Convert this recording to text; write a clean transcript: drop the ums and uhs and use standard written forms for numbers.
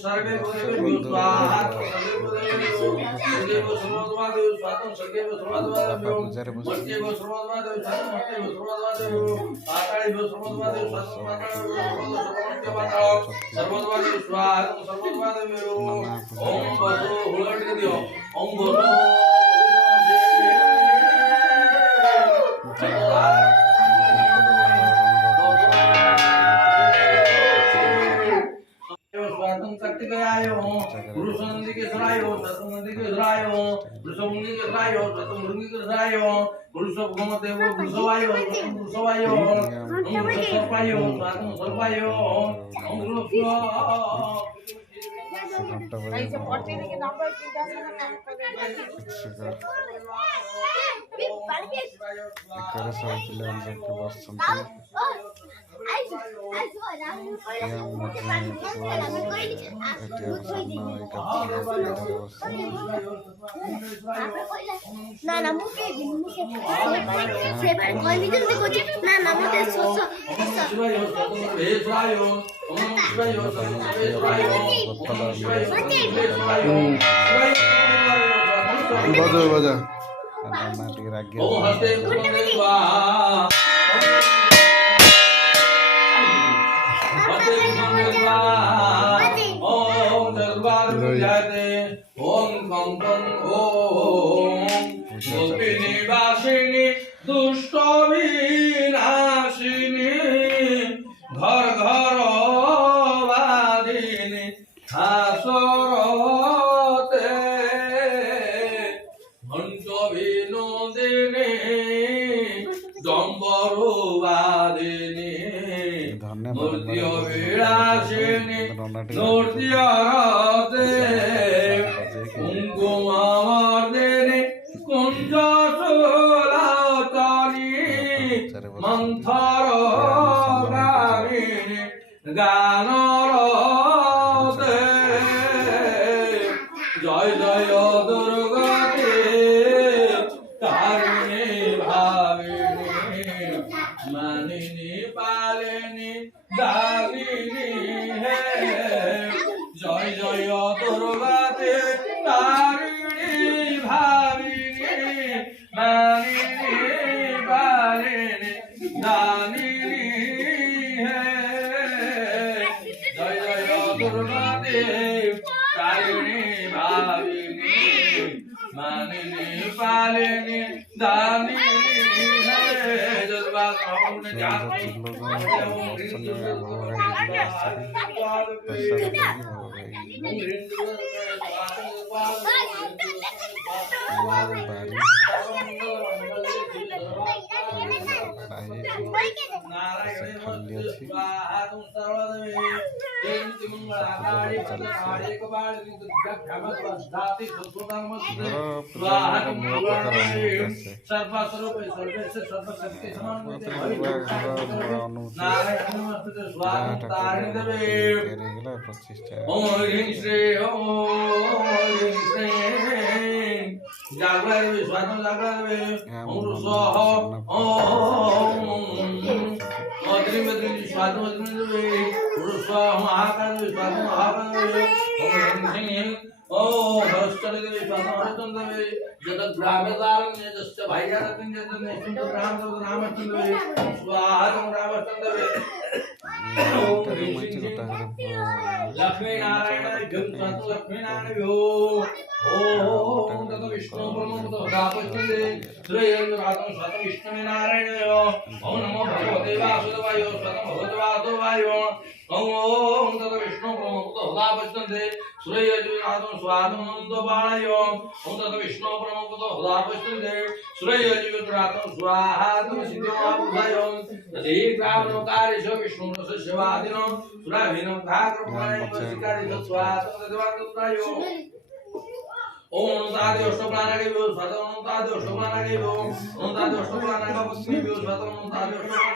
सर्वे भूतेभ्यो स्वाहा सर्वे भूतेभ्यो सर्वेभ्यो सर्वोत्तमादेव स्वातम सर्वेभ्यो सर्वोत्तमादेव मस्तेभ्यो सर्वोत्तमादेव स्वातम मस्तेभ्यो सर्वोत्तमादेव पाताळेभ्यो सर्वोत्तमादेव स्वातम पाताळेभ्यो सर्वोत्तमादेव स्वाहा सर्वोत्तमादेव ओम बसो हुलट दियो ओम बसो शक्तिकरायो पुरुषनंदी के सरायो सतमंदी के सरायो पुरुषमुनि के सरायो सतमुनि के सरायो पुरुषव गोमदेव पुरुषवायो पुरुषवायो सर्पायो सातम सर्पायो ऐसे पट्टी के नंबर की ఇక్కడ సైకిల్ అందరికి వస్తుంది ना ना मुके से बार कोई भी जल्दी कुछ ना ना मुके सोचो बजा बजा नाटी राग ओम कंकन ओम निवासिनी दुष्ट विनाशिनी घर घर वादिनी हासरते मंच विनोदिनी डम्बरु वादिनी मूर्ति विलासिनी नृत्य रते कुंकुमावर्दिनी कुंज सुलातनी मंथर गामिनी गान रते जय जय दुर्गति तारिणी भाविनी मानिनी पालिनी दानिनी है जय जय दुर्गति तारिणी भाविनी मानिनी पालिनी दानिनी है जय जय दुर्गति तारिणी भाविनी मानिनी पालिनी दानिनी है जज्बा हमने ध्यान जागरण स्वातम जागरण ओम स्वाह ओम अद्रि मद्रि स्वातम अद्रि ओम स्वाह महाकाल स्वातम महाकाल ओम सिंह ओम हरष्टले स्वातम हरचंद्र जगत ग्रामदारं जस्य भाईजारं जस्य निश्चित ग्राम नामचंद्र स्वाहा रामचंद्र लक्ष्मी नारायण लक्ष्मी नारायण ओम ततो विष्णु ब्रह्म दापचंदे श्रेयंद्रातं स्वतं विष्णु नारायण ओम नमो भगवते वासुदेवाय स्वतं भगवते वासुदेवाय ओम ततो विष्णु ब्रह्म दापचंदे श्रेयंद्रातं स्वादं नंदबाणाय ओम ततो विष्णु ब्रह्म दापचंदे श्रेयंद्रातं स्वाहातं सिद्धमाबुधाय तदे ग्रामकारेश विष्णु सेवादिनो सुराभिनं भाग्रमाय वसिकारि स्वाहातं देवाय ओम तादे अष्टप्राणागे स्वातम तादे अष्टप्राणागे ओम तादे अष्टप्राणागे स्वातम तादे